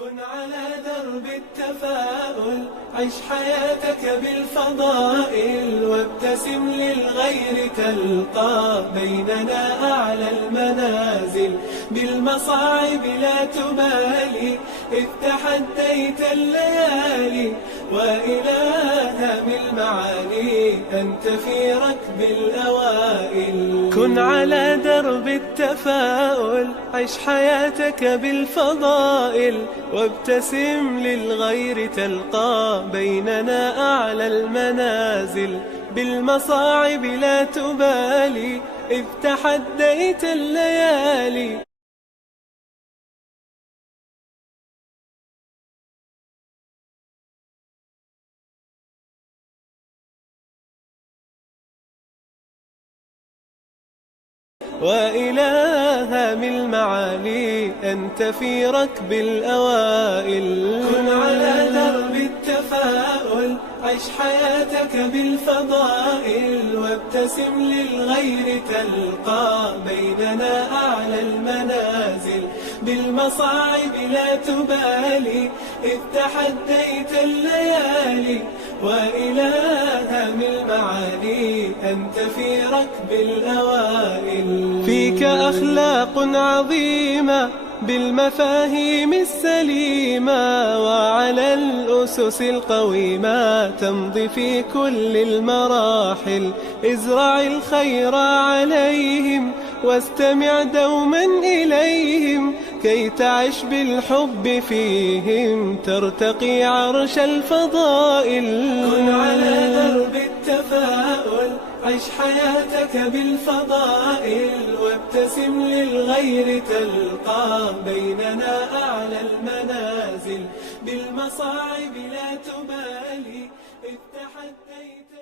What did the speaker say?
كن على درب التفاؤل، عش حياتك بالفضائل، وابتسم للغير تلقى بيننا أعلى المنازل. بالمصاعب لا تبالي، إذ تحديت الليالي، وإلى هام المعالي أنت في ركب الأوائل. كن على درب التفاؤل، عش حياتك بالفضائل، وابتسم للغير تلقى بيننا أعلى المنازل. بالمصاعب لا تبالي، إذ تحديت الليالي. وإلى هام المعالي أنت في ركب الأوائل. كن على درب التفاؤل، عش حياتك بالفضائل، وابتسم للغير تلقى بيننا أعلى المنازل. بالمصاعب لا تبالي، إذ تحديت الليالي، وإلى هام المعالي أنت في ركب الأوائل. فيك أخلاق عظيمة بالمفاهيم السليمة، وعلى الأسس القويمة تمضي في كل المراحل. ازرع الخير عليهم، واستمع دوما إليهم، كي تعش بالحب فيهم ترتقي عرش الفضائل. كن على درب التفاؤل، عش حياتك بالفضائل، وابتسم للغير تلقى بيننا أعلى المنازل. بالمصاعب لا تبالي، إذ تحديت